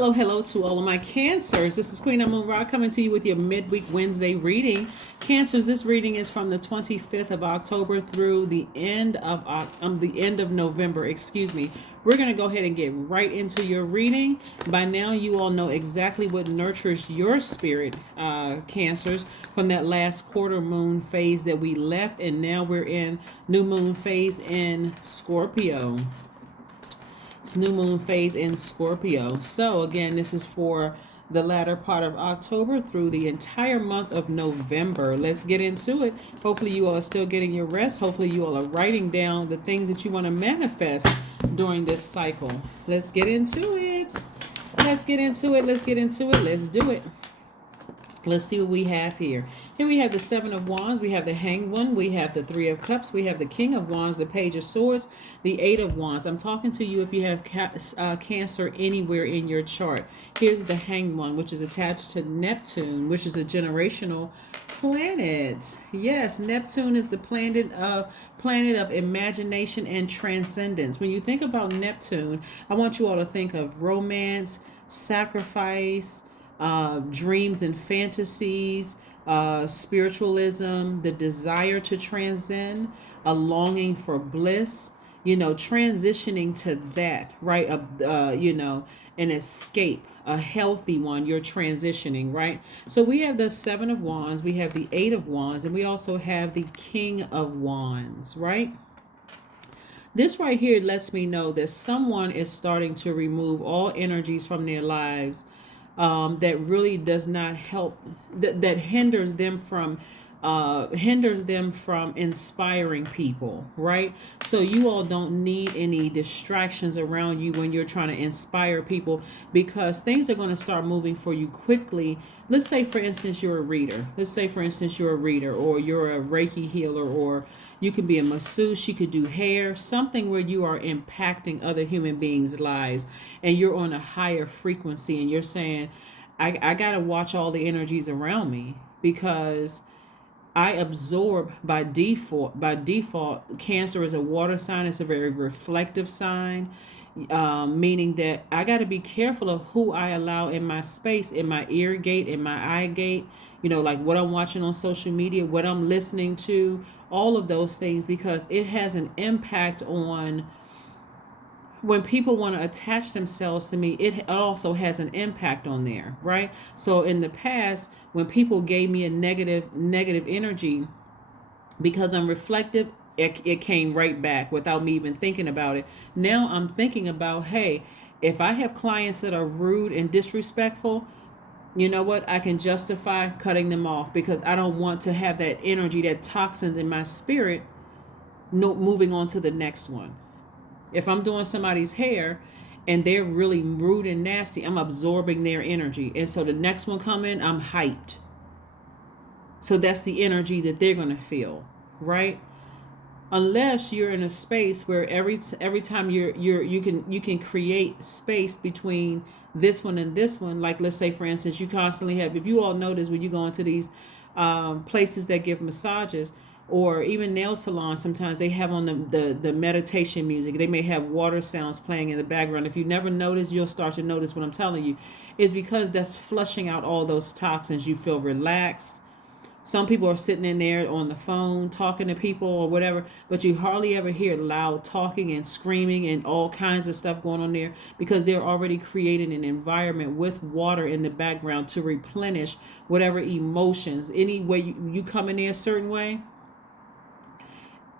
Hello to all of my Cancers. This is Queen Amun Ra coming to you with your midweek Wednesday reading. Cancers, this reading is from the 25th of October through the end of November. Excuse me. We're going to go ahead and get right into your reading. By now, you all know exactly what nurtures your spirit, Cancers, from that last quarter moon phase that we left, and now we're in new moon phase in Scorpio. New moon phase in Scorpio. So again, this is for the latter part of October through the entire month of November. Let's get into it. Hopefully you all are still getting your rest. Hopefully you all are writing down the things that you want to manifest during this cycle. Let's get into it. Let's get into it. Let's get into it. Let's do it. Let's see what we have here. Here we have the Seven of Wands. We have the Hanged One. We have the Three of Cups. We have the King of Wands, the Page of Swords, the Eight of Wands. I'm talking to you if you have Cancer anywhere in your chart. Here's the Hanged One, which is attached to Neptune, which is a generational planet. Yes, Neptune is the planet of imagination and transcendence. When you think about Neptune, I want you all to think of romance, sacrifice, dreams and fantasies, spiritualism, the desire to transcend, a longing for bliss, transitioning to that, right? An escape, a healthy one, you're transitioning, right? So we have the Seven of Wands, we have the Eight of Wands, and we also have the King of Wands, right? This right here lets me know that someone is starting to remove all energies from their lives that really does not help, that hinders them from inspiring people, right? So you all don't need any distractions around you when you're trying to inspire people, because things are going to start moving for you quickly. Let's say, for instance, you're a reader. Or you're a Reiki healer, or you could be a masseuse, you could do hair, something where you are impacting other human beings' lives and you're on a higher frequency, and you're saying, I got to watch all the energies around me, because I absorb by default. Cancer is a water sign. It's a very reflective sign, meaning that I got to be careful of who I allow in my space, in my ear gate, in my eye gate, like what I'm watching on social media, what I'm listening to, all of those things, because it has an impact on when people want to attach themselves to me. It also has an impact on there, right? So in the past, when people gave me a negative energy, because I'm reflective, it came right back without me even thinking about it. Now I'm thinking about, hey, if I have clients that are rude and disrespectful, you know what? I can justify cutting them off, because I don't want to have that energy, that toxins in my spirit, moving on to the next one. If I'm doing somebody's hair and they're really rude and nasty, I'm absorbing their energy. And so the next one come in, I'm hyped. So that's the energy that they're going to feel, right? Unless you're in a space where every time you can create space between this one and this one. Like, let's say, for instance, you constantly have, if you all notice when you go into these places that give massages, or even nail salons, sometimes they have on the meditation music. They may have water sounds playing in the background. If you never notice, you'll start to notice what I'm telling you. Is because that's flushing out all those toxins. You feel relaxed. Some people are sitting in there on the phone talking to people or whatever, but you hardly ever hear loud talking and screaming and all kinds of stuff going on there, because they're already creating an environment with water in the background to replenish whatever emotions. Any way you come in there a certain way,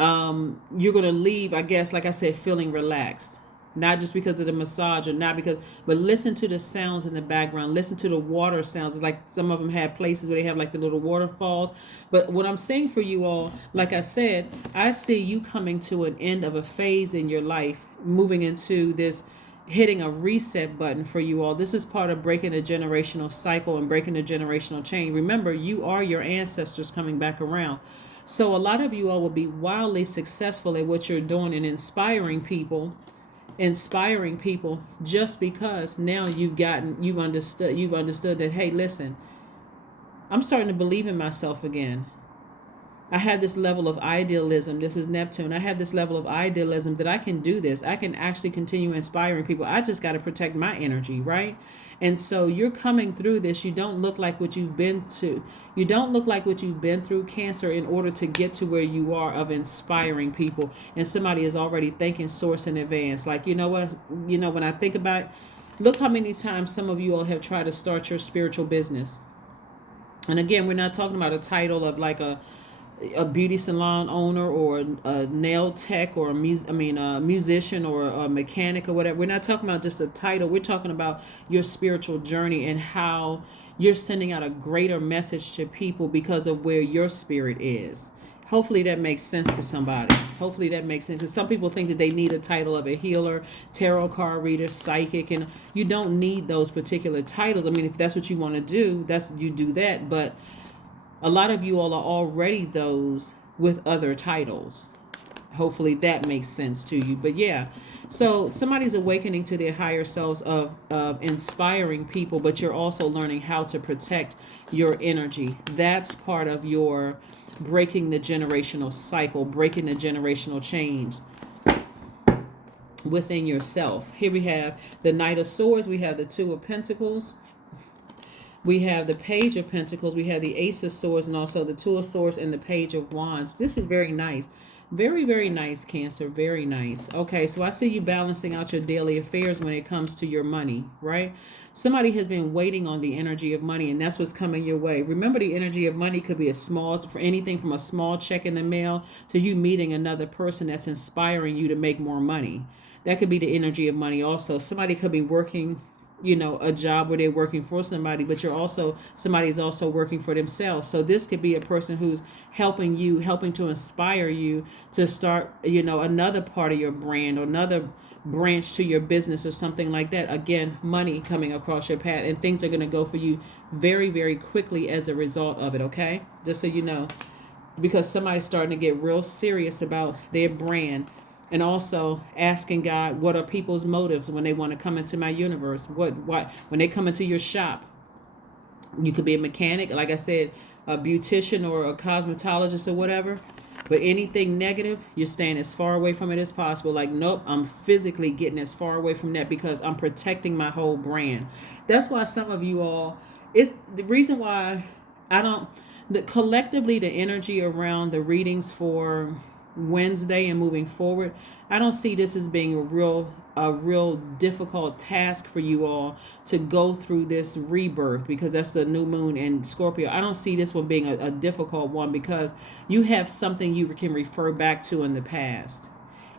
you're going to leave, I guess, like I said, feeling relaxed. Not just because of the massage, or not because, but listen to the sounds in the background. Listen to the water sounds. Like some of them have places where they have like the little waterfalls. But what I'm saying for you all, like I said, I see you coming to an end of a phase in your life, moving into this, hitting a reset button for you all. This is part of breaking the generational cycle and breaking the generational chain. Remember, you are your ancestors coming back around. So a lot of you all will be wildly successful at what you're doing and inspiring people just because now you've understood that, hey, listen, I'm starting to believe in myself again. I have this level of idealism. This is Neptune. I have this level of idealism that I can do this. I can actually continue inspiring people. I just got to protect my energy, right? And so you're coming through this. You don't look like what you've been to. You don't look like what you've been through, Cancer, in order to get to where you are of inspiring people. And somebody is already thanking source in advance. Like, you know what? When I think about it, look how many times some of you all have tried to start your spiritual business. And again, we're not talking about a title of like a beauty salon owner or a nail tech or a musician or a mechanic or whatever. We're not talking about just a title. We're talking about your spiritual journey and how you're sending out a greater message to people because of where your spirit is. Hopefully that makes sense to somebody. Hopefully that makes sense. Because some people think that they need a title of a healer, tarot card reader, psychic, and you don't need those particular titles. I mean, if that's what you want to do, you do that. But a lot of you all are already those with other titles. Hopefully that makes sense to you. But yeah, so somebody's awakening to their higher selves of inspiring people, but you're also learning how to protect your energy. That's part of your breaking the generational cycle, breaking the generational change within yourself. Here we have the Knight of Swords. We have the Two of Pentacles. We have the Page of Pentacles. We have the Ace of Swords and also the Two of Swords and the Page of Wands. This is very nice. Very, very nice, Cancer. Very nice. Okay, so I see you balancing out your daily affairs when it comes to your money, right? Somebody has been waiting on the energy of money, and that's what's coming your way. Remember, the energy of money could be for anything from a small check in the mail to you meeting another person that's inspiring you to make more money. That could be the energy of money also. Somebody could be working a job where they're working for somebody, but somebody's also working for themselves. So this could be a person who's helping to inspire you to start, another part of your brand or another branch to your business or something like that. Again, money coming across your path, and things are going to go for you very, very quickly as a result of it. Okay. Just so you know, because somebody's starting to get real serious about their brand. And also asking God, what are people's motives when they want to come into my universe? What when they come into your shop? You could be a mechanic, like I said, a beautician or a cosmetologist or whatever. But anything negative, you're staying as far away from it as possible. Like, nope, I'm physically getting as far away from that because I'm protecting my whole brand. That's why some of you all, it's the reason why collectively the energy around the readings for Wednesday and moving forward, I don't see this as being a real difficult task for you all to go through this rebirth, because that's the new moon in Scorpio. I don't see this one being a difficult one because you have something you can refer back to in the past.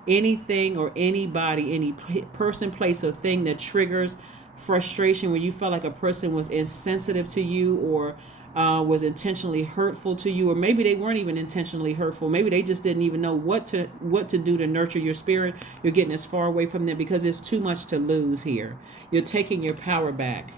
Anything or anybody, any person, place, or thing that triggers frustration, where you felt like a person was insensitive to you or was intentionally hurtful to you, or maybe they weren't even intentionally hurtful. Maybe they just didn't even know what to do to nurture your spirit. You're getting as far away from them because there's too much to lose here. You're taking your power back.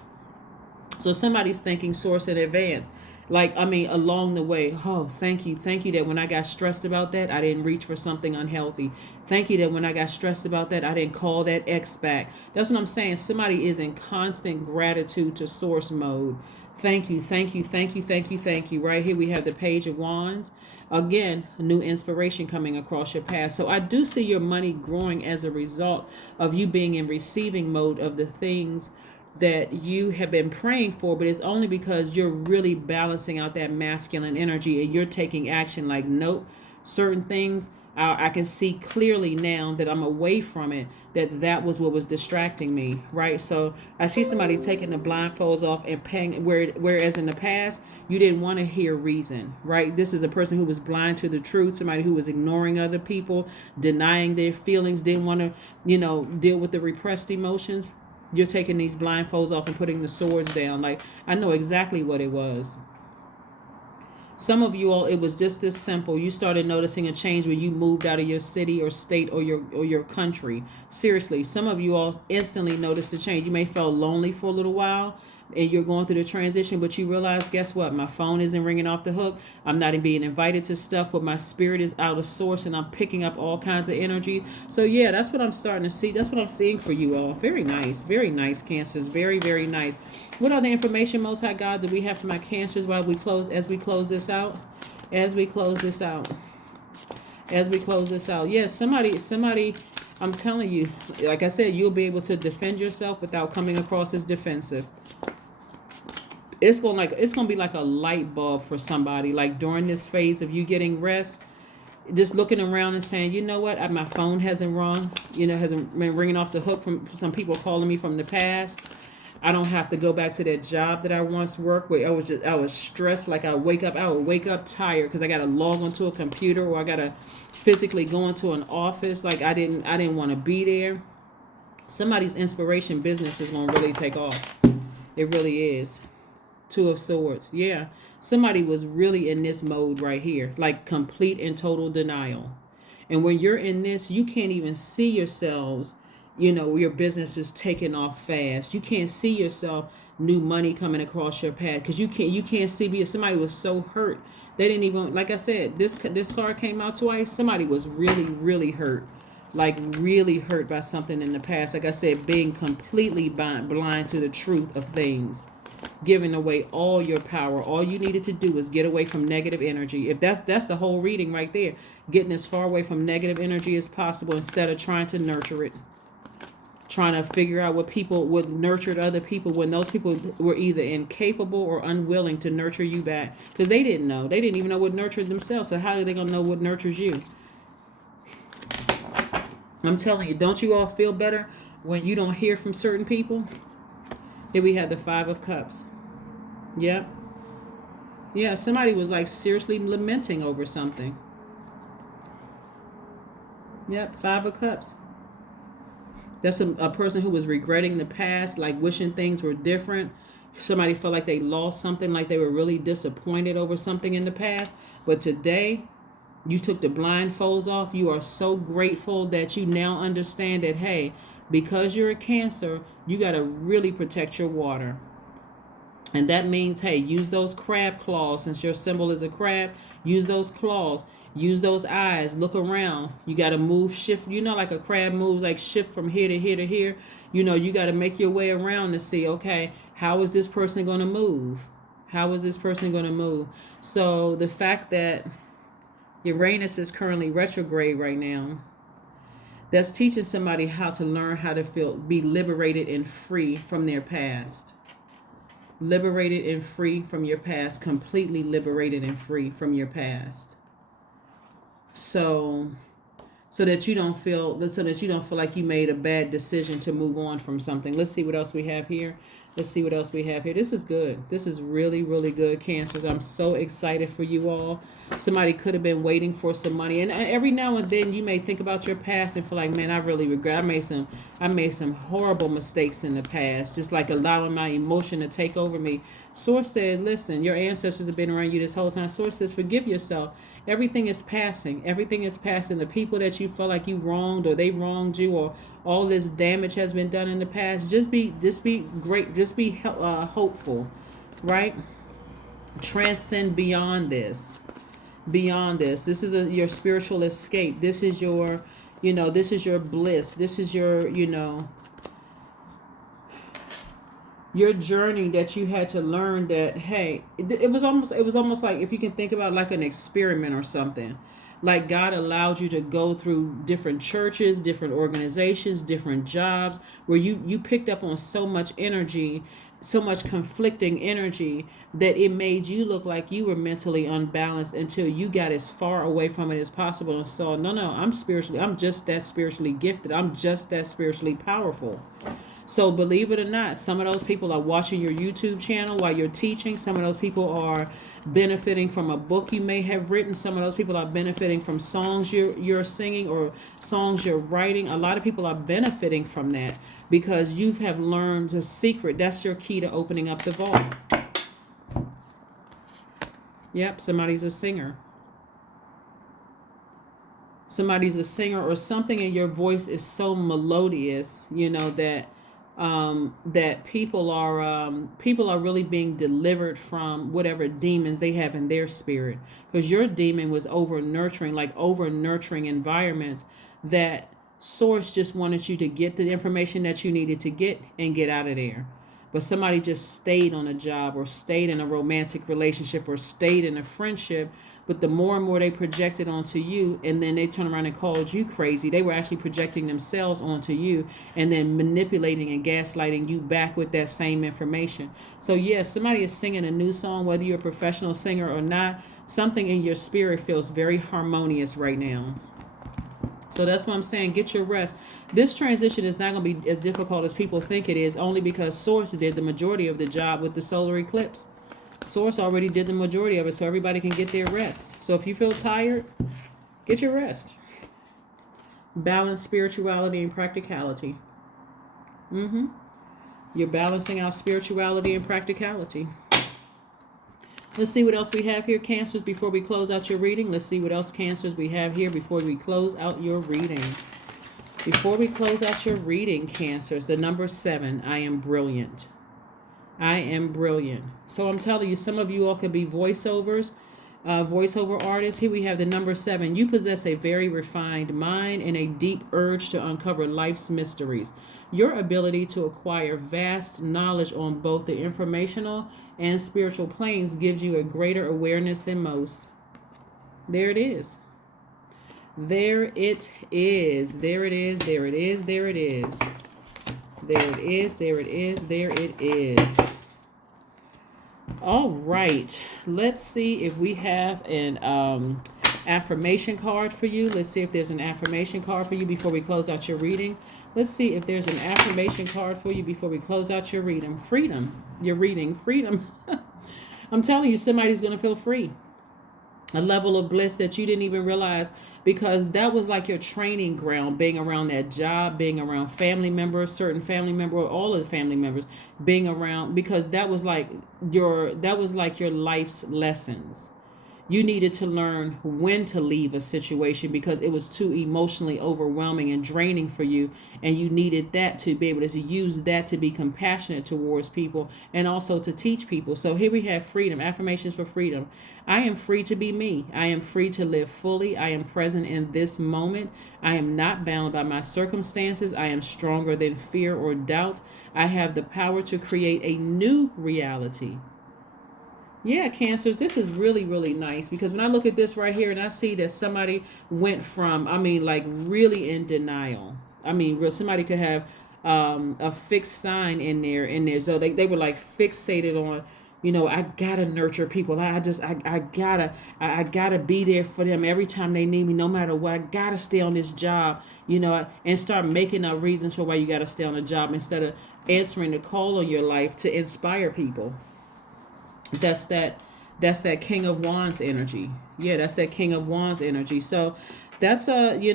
So somebody's thanking source in advance. Along the way, oh, thank you that when I got stressed about that, I didn't reach for something unhealthy. Thank you that when I got stressed about that, I didn't call that ex back. That's what I'm saying. Somebody is in constant gratitude to source mode. Thank you. Right here we have the Page of Wands. Again, new inspiration coming across your path. So I do see your money growing as a result of you being in receiving mode of the things that you have been praying for, but it's only because you're really balancing out that masculine energy and you're taking action. Like, nope, certain things I can see clearly now that I'm away from it, that was what was distracting me, right? So I see somebody taking the blindfolds off and paying, whereas in the past you didn't want to hear reason, right? This is a person who was blind to the truth, somebody who was ignoring other people, denying their feelings, didn't want to deal with the repressed emotions. You're taking these blindfolds off and putting the swords down. Like, I know exactly what it was. Some of you all, it was just this simple. You started noticing a change when you moved out of your city or state or your country. Seriously, some of you all instantly noticed a change. You may feel lonely for a little while and you're going through the transition, but you realize, guess what? My phone isn't ringing off the hook. I'm not even being invited to stuff where my spirit is out of source and I'm picking up all kinds of energy. So yeah, that's what I'm starting to see. That's what I'm seeing for you all. Very nice, Cancers. Very, very nice. What other information, Most High God, do we have for my Cancers as we close this out? Yes, somebody, I'm telling you, like I said, you'll be able to defend yourself without coming across as defensive. It's gonna be like a light bulb for somebody. Like during this phase of you getting rest, just looking around and saying, you know what, my phone hasn't rung, hasn't been ringing off the hook from some people calling me from the past. I don't have to go back to that job that I once worked with. I was stressed. Like I would wake up tired because I got to log onto a computer, or I got to physically go into an office. Like I didn't want to be there. Somebody's inspiration business is going to really take off. It really is. Two of Swords. Yeah. Somebody was really in this mode right here, like complete and total denial. And when you're in this, you can't even see yourselves, your business is taking off fast. You can't see yourself, new money coming across your path, because you can't see. Somebody was so hurt. They didn't even, like I said, this card came out twice. Somebody was really, really hurt. Like really hurt by something in the past. Like I said, being completely blind to the truth of things. Giving away all your power. All you needed to do was get away from negative energy. If that's the whole reading right there. Getting as far away from negative energy as possible instead of trying to nurture it. Trying to figure out what nurtured other people when those people were either incapable or unwilling to nurture you back. Because they didn't know. They didn't even know what nurtured themselves. So how are they going to know what nurtures you? I'm telling you, don't you all feel better when you don't hear from certain people? Here we have the 5 of Cups. Yep. Yeah, somebody was like seriously lamenting over something. Yep, 5 of Cups. That's a person who was regretting the past, like wishing things were different. Somebody felt like they lost something, like they were really disappointed over something in the past. But today, you took the blindfolds off. You are so grateful that you now understand that, hey, because you're a Cancer, you got to really protect your water. And that means, hey, use those crab claws. Since your symbol is a crab, use those claws. Use those eyes. Look around. You got to move, shift. Like a crab moves, like shift from here to here to here. You got to make your way around to see, okay, how is this person going to move? How is this person going to move? So the fact that Uranus is currently retrograde right now, that's teaching somebody how to learn how to be liberated and free from their past. Liberated and free from your past. Completely liberated and free from your past. So that you don't feel like you made a bad decision to move on from something. Let's see what else we have here. This is good. This is really, really good, Cancers. I'm so excited for you all. Somebody could have been waiting for some money, and every now and then you may think about your past and feel like, man, I really regret. I made some horrible mistakes in the past, just like allowing my emotion to take over me. Source says, listen, your ancestors have been around you this whole time. Source says, forgive yourself. Everything is passing. Everything is passing. The people that you felt like you wronged, or they wronged you, or all this damage has been done in the past, just be great. Just be hopeful, right? Transcend beyond this. This is your spiritual escape. This is your, this is your bliss. This is your, your journey that you had to learn that, hey, it was almost like, if you can think about like an experiment or something. Like God allowed you to go through different churches, different organizations, different jobs, where you picked up on so much energy, so much conflicting energy, that it made you look like you were mentally unbalanced until you got as far away from it as possible and saw, no, I'm just that spiritually gifted. I'm just that spiritually powerful. So believe it or not, some of those people are watching your YouTube channel while you're teaching. Some of those people are benefiting from a book you may have written. Some of those people are benefiting from songs you're singing or songs you're writing. A lot of people are benefiting from that because you have learned the secret. That's your key to opening up the vault. Yep, somebody's a singer. Somebody's a singer, or something in your voice is so melodious, that that people are really being delivered from whatever demons they have in their spirit, because your demon was over nurturing environments that source just wanted you to get the information that you needed to get and get out of there. But somebody just stayed on a job, or stayed in a romantic relationship, or stayed in a friendship But the more and more they projected onto you, and then they turn around and called you crazy, they were actually projecting themselves onto you and then manipulating and gaslighting you back with that same information. So yes, somebody is singing a new song, whether you're a professional singer or not, something in your spirit feels very harmonious right now. So that's what I'm saying. Get your rest. This transition is not going to be as difficult as people think it is, only because Source did the majority of the job with the solar eclipse. Source already did the majority of it, so everybody can get their rest. So if you feel tired, get your rest. Balance spirituality and practicality. You're balancing out spirituality and practicality. Let's see what else we have here, Cancers, before we close out your reading. Let's see what else, Cancers, we have here before we close out your reading. Before we close out your reading, Cancers, the number 7, I am brilliant. I am brilliant. So I'm telling you, some of you all could be voiceover artists. Here we have the number 7. You possess a very refined mind and a deep urge to uncover life's mysteries. Your ability to acquire vast knowledge on both the informational and spiritual planes gives you a greater awareness than most. There it is. There it is. There it is. There it is. There it is. There it is. There it is. There it is. All right. Let's see if we have an affirmation card for you. Let's see if there's an affirmation card for you before we close out your reading. Let's see if there's an affirmation card for you before we close out your reading. Freedom. You're reading freedom. I'm telling you, somebody's going to feel free. A level of bliss that you didn't even realize, because that was like your training ground, being around that job, being around family members, certain family member, or all of the family members, being around, because that was like your life's lessons. You needed to learn when to leave a situation because it was too emotionally overwhelming and draining for you. And you needed that to be able to use that to be compassionate towards people and also to teach people. So here we have freedom, affirmations for freedom. I am free to be me. I am free to live fully. I am present in this moment. I am not bound by my circumstances. I am stronger than fear or doubt. I have the power to create a new reality. Yeah, Cancers, this is really, really nice, because when I look at this right here and I see that somebody went from, like really in denial. Somebody could have a fixed sign in there. So they were like fixated on, I gotta nurture people. I gotta be there for them every time they need me, no matter what. I gotta stay on this job, and start making up reasons for why you gotta stay on the job instead of answering the call on your life to inspire people. That's that King of Wands energy. Yeah, that's that King of Wands energy. So that's this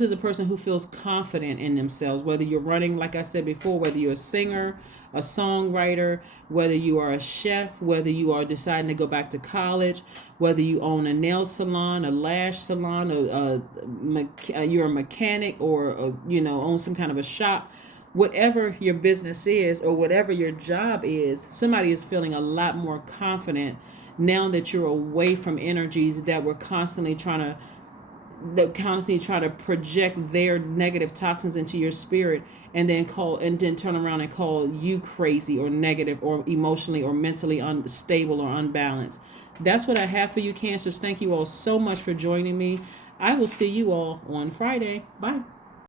is a person who feels confident in themselves, whether you're running, like I said before, whether you're a singer, a songwriter, whether you are a chef, whether you are deciding to go back to college, whether you own a nail salon, a lash salon, you're a mechanic, or own some kind of a shop. Whatever your business is or whatever your job is, somebody is feeling a lot more confident now that you're away from energies that were constantly trying to project their negative toxins into your spirit, and then turn around and call you crazy or negative or emotionally or mentally unstable or unbalanced. That's what I have for you, Cancers. Thank you all so much for joining me. I will see you all on Friday. Bye.